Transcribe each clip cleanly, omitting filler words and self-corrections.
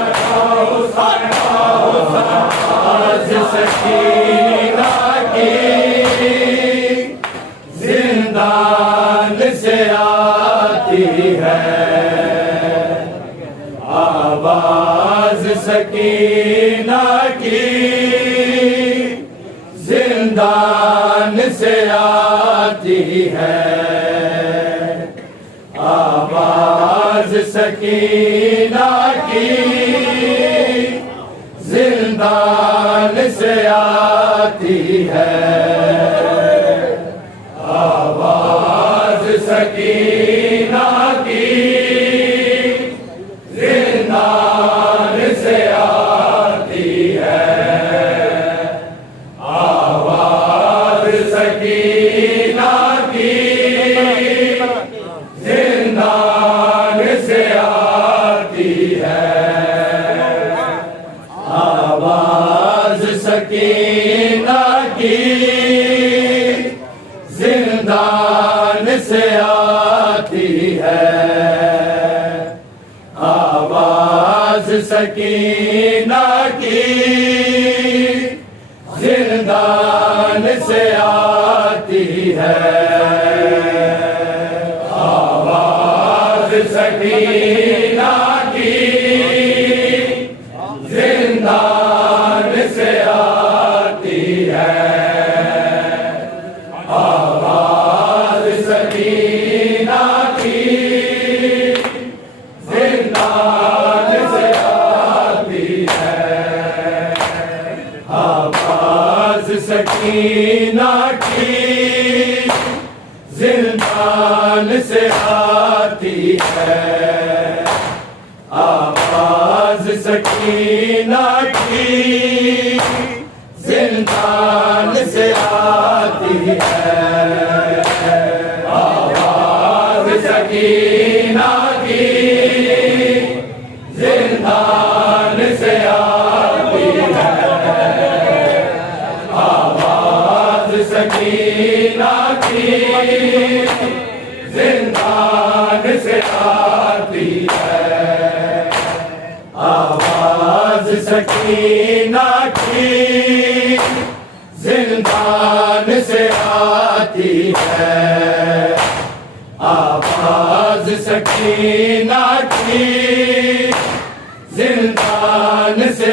जिंदान से आती है आवाज सकीना की, जिंदान से आती है आवाज सकीना की, जिंदान से आती है आवाज सकीना की, जिंदान से आती है आवाज सकीना की, जिंदान से आती है आवाज सकीना की, जिंदान से आती है आवाज सकीना की, जिंदान से आती है आवाज सकीना की, जिंदान से आती है आवाज सकीना की, जिंदान से आती है आवाज सकीना की, जिंदान से आती है आवाज सकीना की, जिंदान से आती है आवाज सकीना की, जिंदान से आती है आवाज सकीना की, जिंदान से आती है आवाज सकीना की, जिंदान से आती है आवाज सकीना की, जिंदान से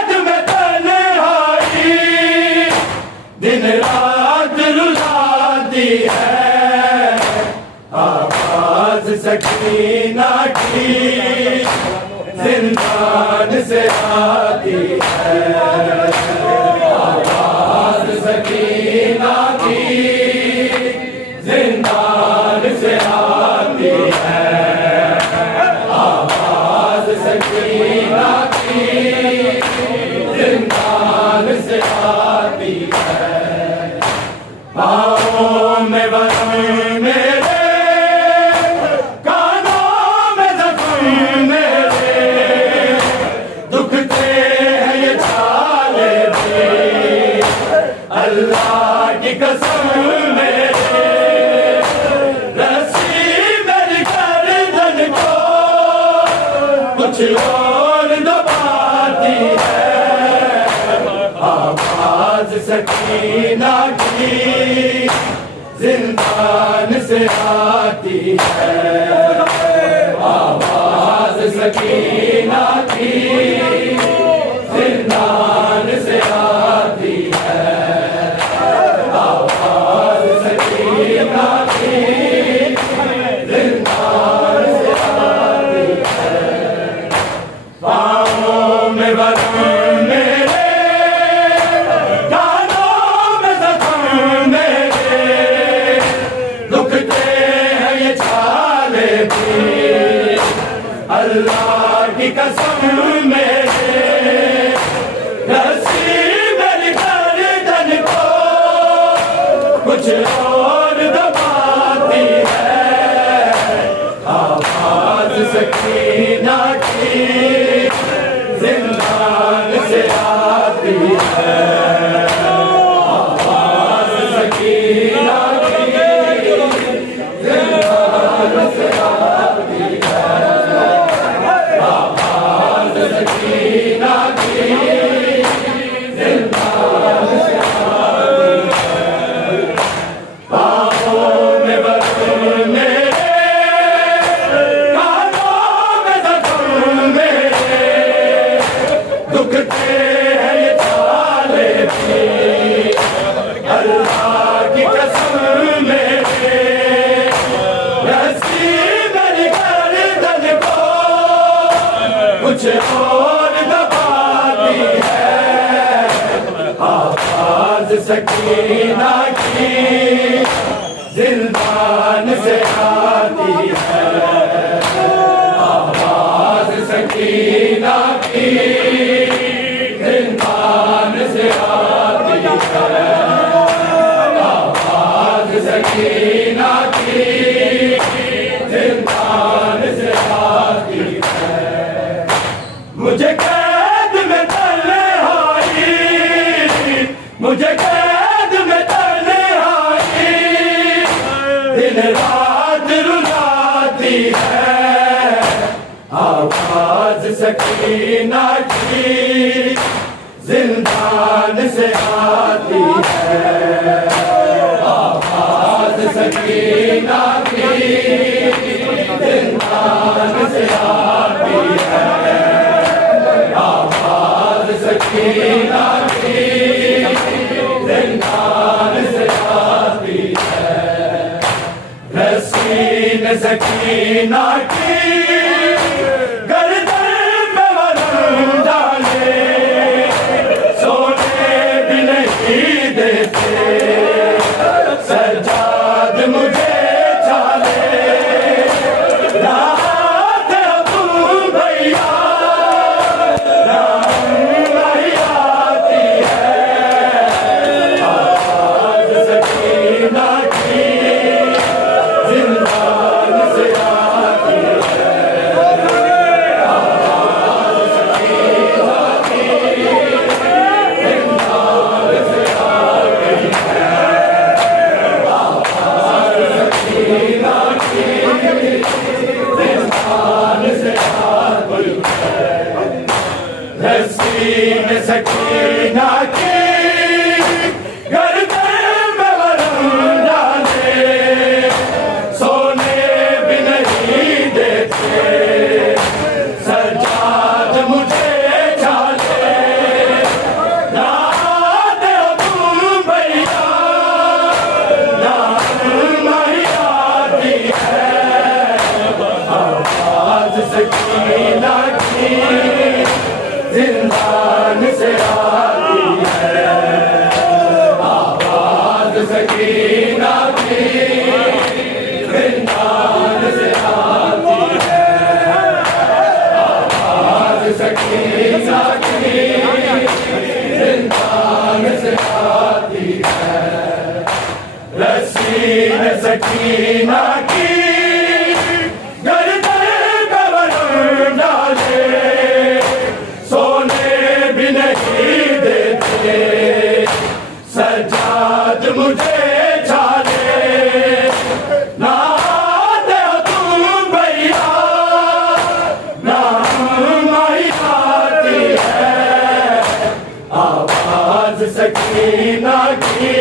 सकीना की जिंदान से आती है, आवाज सकीना की जिंदान से आती है, आवाज सकीना की जिंदान से आती है। पाँवों में वज़न मेरे, कानों में ज़ख्म मेरे, दुखते हैं ये छाले भी, अल्लाह की कसम मेरे, रस्सी मेरी गर्दन को कुछ और दबाती है, आवाज सकीना की जिंदान से आती है, आवाज सकीना की जिंदान से आती है, आवाज सकीना की जिंदान से आती है। पाँवों में वज़न मेरे, कानों में ज़ख्म मेरे, दुखते हैं ये छाले भी, अल्लाह की कसम मेरे, रस्सी मेरी गर्दन को कुछ और दबाती है, आवाज सकीना की जिंदान से आती है, आवाज सकीना की जिंदान से आती है, आवाज सकीना की जिंदान से आती है। पाँवों में वज़न मेरे, कानों में ज़ख्म मेरे, दुखते हैं ये छाले भी, अल्लाह की कसम मेरे, रस्सी मेरी गर्दन को कुछ और दबाती है, आवाज सकीना की जिंदान से आती है, आवाज सकीना की जिंदान से आती है, आवाज सकीना की जिंदान से आती है। मुझे कैद में तन्हाई, मुझे कैद में तन्हाई, दिन रात रुलाती है, आवाज सकीना की जिंदान से आती है, आवाज सकीना की जिंदान से आती है, आवाज सकीना की जिंदान से आती है। रस्सी ने सकीना की गर्दन पे वज़न डाले, सोने भी नहीं देते, सज्जाद मुझे छाले, राहत अबू भैया राम नहीं आती है, आवाज सकीना की जिंदान से आती है, आवाज सकीना की जिंदान से आती है, आवाज सकीना की जिंदान से आती है। रस्सी में सकीना की गर्दन में वज़न डाले, सोने भी नहीं देते, सज्जाद मुझे छाले, राहत अबू भैया राम नहीं आती है, सकीना की गर्दन पे वरम डाले, सोने भी नहीं देते सज्जाद मुझे छाले। ना आते हो तुम भैया, ना माही आती है आवाज सकीना की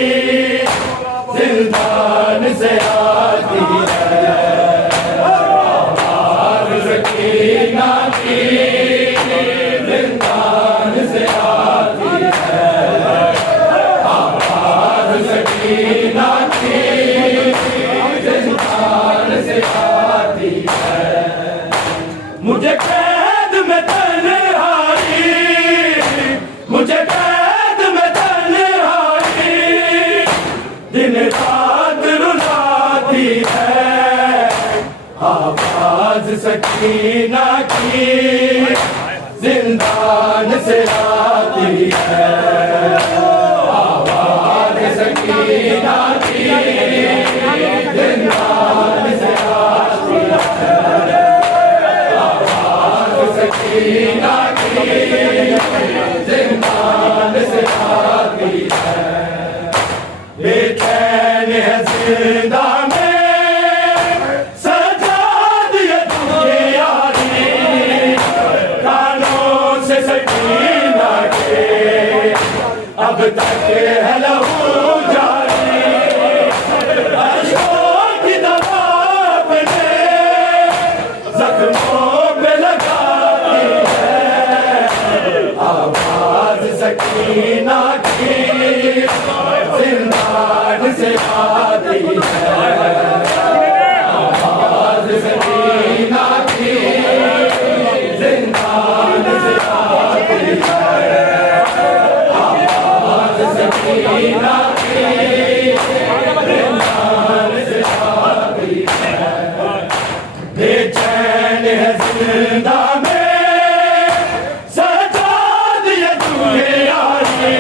जिंदान से आती है, आवाज सकीना की जिंदान से आती है, आवाज सकीना की जिंदान से आती है। मुझे कैद में तन्हाई, मुझे कैद में तन्हाई दिन रात रुलाती है, आवाज सकीना की जिंदान से आती है, आवाज सकीना की जिंदान से आती है, आवाज सकीना की जिंदान से आती है। बेचैन है जिंदा में सजाद ये दुनियारी, कानों से सकीना के अब तक है लहू जारी, अश्कों की दवा अपने जख्मों पे लगाती है, आवाज सकीना की जिंदान से आती है, आवाज सकीना की जिंदान से आती है, आवाज सकीना की जिंदान से आती है। बेचैन है जिंदा में सजाद ये दुनियारी,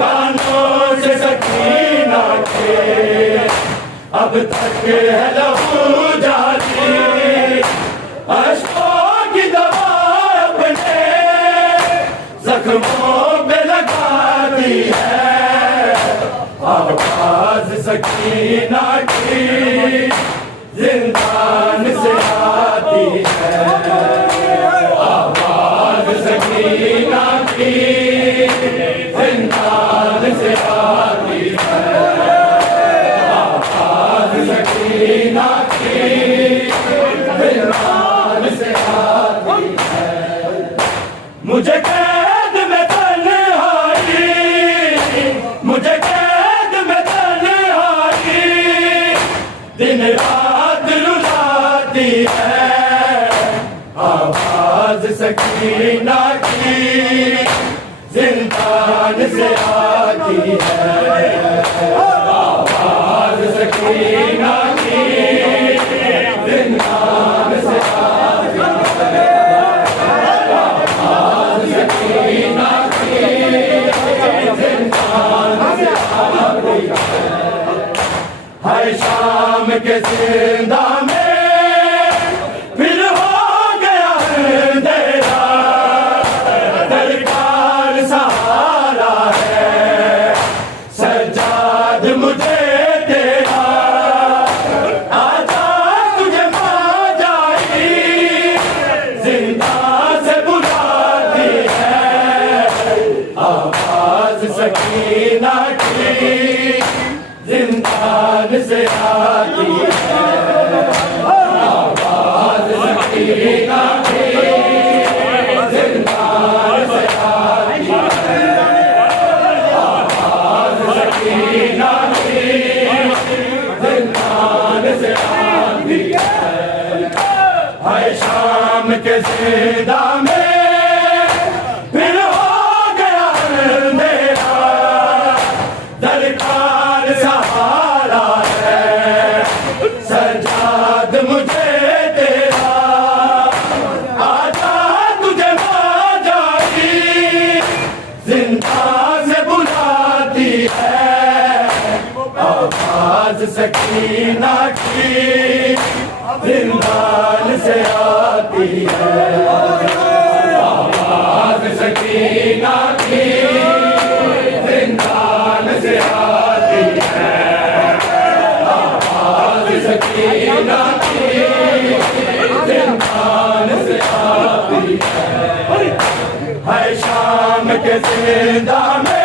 कानों से सकीना के अब तक है लहू जारी, अश्कों की दवा अपने जख्मों पे लगाती है, आवाज सकीना की जिंदान से आती है, आवाज सकीना की जिंदान से आती है, आवाज सकीना की जिंदान से आती है। मुझे कैद में तन्हाई, मुझे कैद में तन्हाई दिन रात रुलाती है, आवाज सकीना की जिंदान से आती है, आवाज सकीना की जिंदान से आती है, आवाज सकीना की जिंदान से आती है। हर शाम के जिंदा में फिर हो गया अंधेरा, दरकार सहारा है सज्जाद मुझे तेरा, आजा तुझे मां जाई जिंदा से बुलाती है, आवाज सकीना की जिंदान से आती है, आवाज सकीना की जिंदान से आती है, आवाज सकीना की जिंदान से आती है। हर शाम के जिंदा में फिर हो गया अंधेरा, दरकार सहारा है सज्जाद मुझे तेरा, आजा तुझे मां जाई जिंदा से बुलाती है, आवाज सकीना की जिंदान से आती है, आवाज सकीना की जिंदान से आती है, आवाज सकीना की जिंदान से आती है शाम के जिंदा में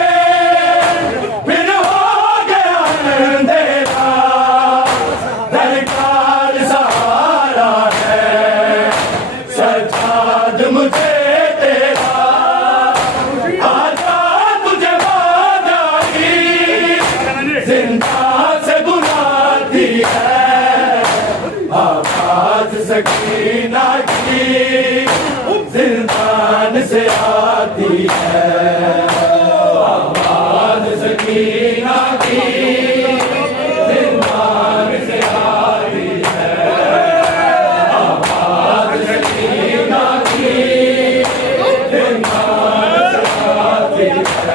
सकीना की जिंदान से आती है, आवाज सकीना की जिंदान से आती है, आवाज सकीना की जिंदान से आती है।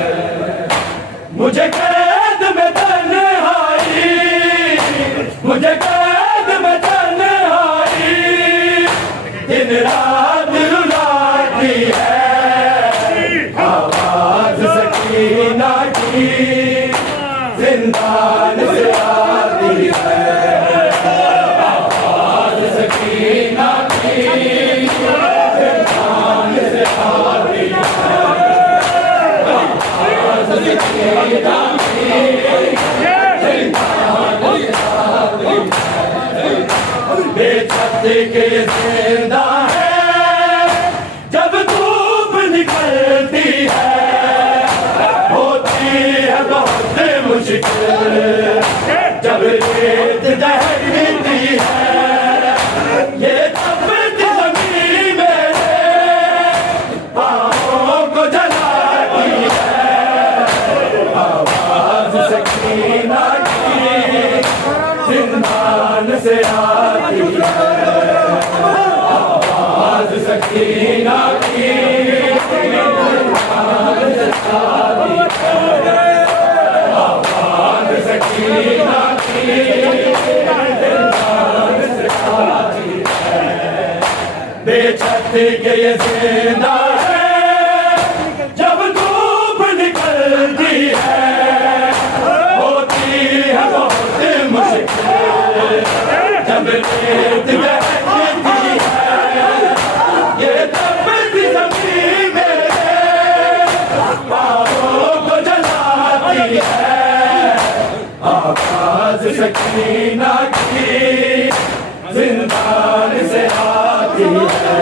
मुझे कैद में तन्हाई, मुझे कैद में तन्हाई दिन रात रुलाती है, आवाज सकीना की जिंदान से आती है, आवाज सकीना की जिंदान से आती है, आवाज सकीना की जिंदान से आती है। बेछत के जिंदा है जब धूप निकलती है, होती है बहुत मुश्किल जब रेत दहकती है, ये तपती ज़मीन मेरे पाँवों को जलाती है, आवाज सकीना की जिंदान से आती है, आवाज सकीना की जिंदान से आती है, आवाज सकीना की जिंदान से आती है। बेछत के ये जिंदा है जब धूप निकलती है, होती है बहुत मुश्किल जब रेत दहकती है, ये तपती ज़मीन मेरे पाँवों को जलाती है, आवाज सकीना की जिंदान से आती है,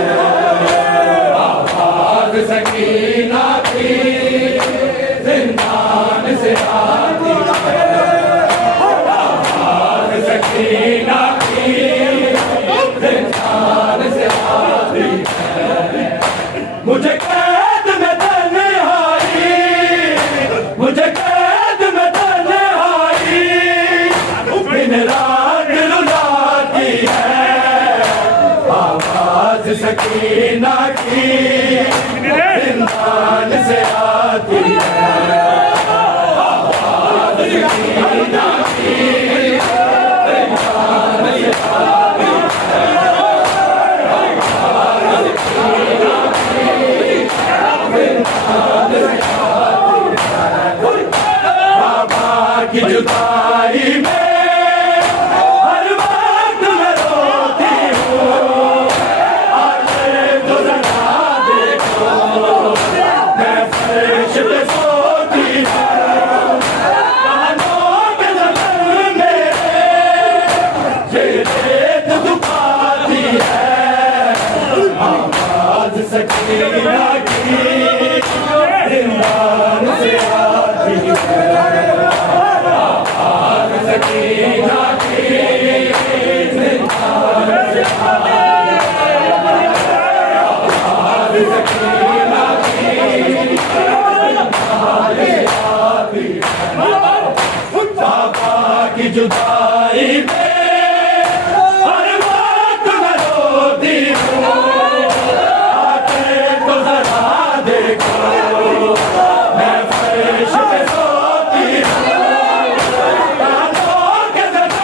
आवाज सकीना की जिंदान से आती है, आवाज सकीना की जिंदान से आती है। मुझे कैद में तन्हाई, मुझे कैद में तन्हाई दिन रात रुलाती है, आवाज सकीना की जिंदान से आती है, आवाज सकीना की जिंदान से आती है, आवाज सकीना की जिंदान से आती है। बाबा की जुदाई में हर वक्त मैं रोती हूँ, आकर तो जरा देखो मैं फर्श पे सोती हूँ, कानों के ज़मीन मेरे ये रेत दुखाती है, आवाज सकीना की जिंदान से आती है, आवाज सकीना की जिंदान से आती है, आवाज सकीना की जिंदान से आती है। बाबा की जुदाई में हर वक्त मैं रोती हूँ, आके तो जरा देखो मैं फर्श पे सोती हूँ, कानों के ज़मीन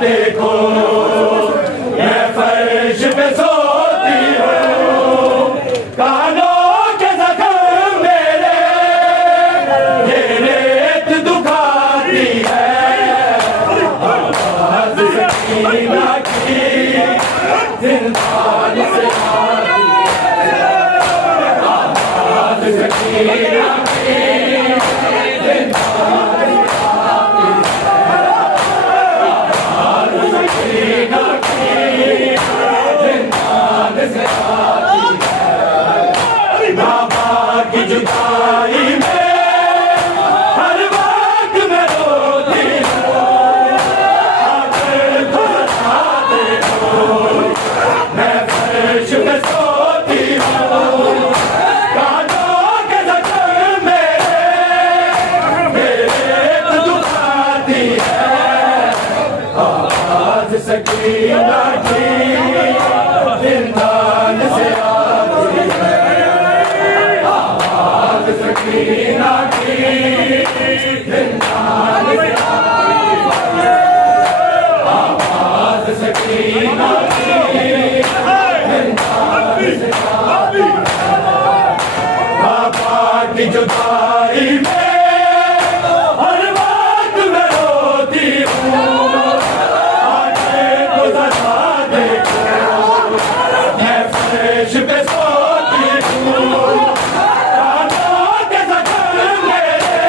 देखो मैं फर्श पे सोती हूँ कानों के जख्म मेरे ये रेत दुखाती है आवाज़ सकीना की जिंदान से आती है आवाज़ सकीना की बाबा की जुदाई में हर वक्त मैं रोती हूँ आकर तो बता देखो मैं फर्श पे सोती हूँ कानों के जख्म मेरे दुखाती है आवाज़ सकीना की जिंदान से आती है आवाज़ सकीना की जिंदान से आती है आवाज़ सकीना की जिंदान से आती है बाबा की जुदाई में हर वक्त मैं रोती हूँ फर्श पे सोती हूँ कानों के जख्म मेरे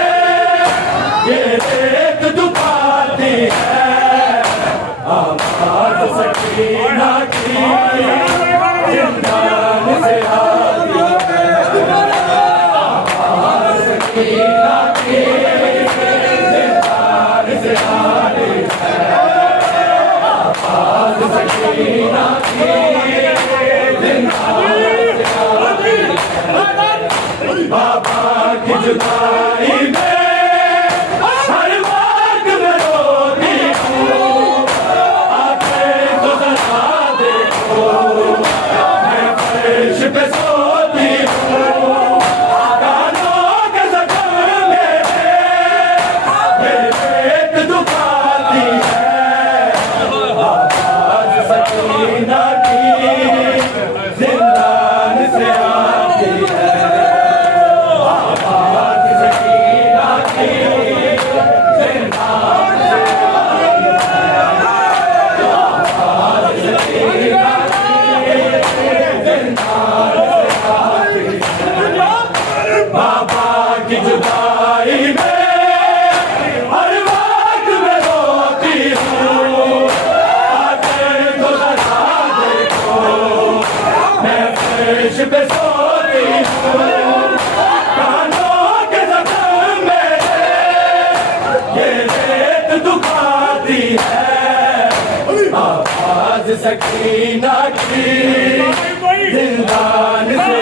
ये रेत दुखाती है आवाज़ सकीना की जिंदान से आती है आवाज़ सकीना की जिंदान से आती है आवाज़ सकीना की बाबा की जुदाई में हर वक्त मैं रोती हूँ आके तो जरा देखो मैं फर्श पे सोती हूँ कानों के जख्म मेरे रेत दुखाती है आवाज़ सकीना की जिंदान से आती है आवाज़ सकीना की जिंदान से आती है आवाज़ सकीना की जिंदान से आती है बाबा की जुदाई में हर वक्त मैं रोती हूँ आके तो जरा देखो मैं फर्श पे सोती हूँ कानों के जख्म मेरे ये रेत दुखाती है आवाज़ सकीना की जिंदान से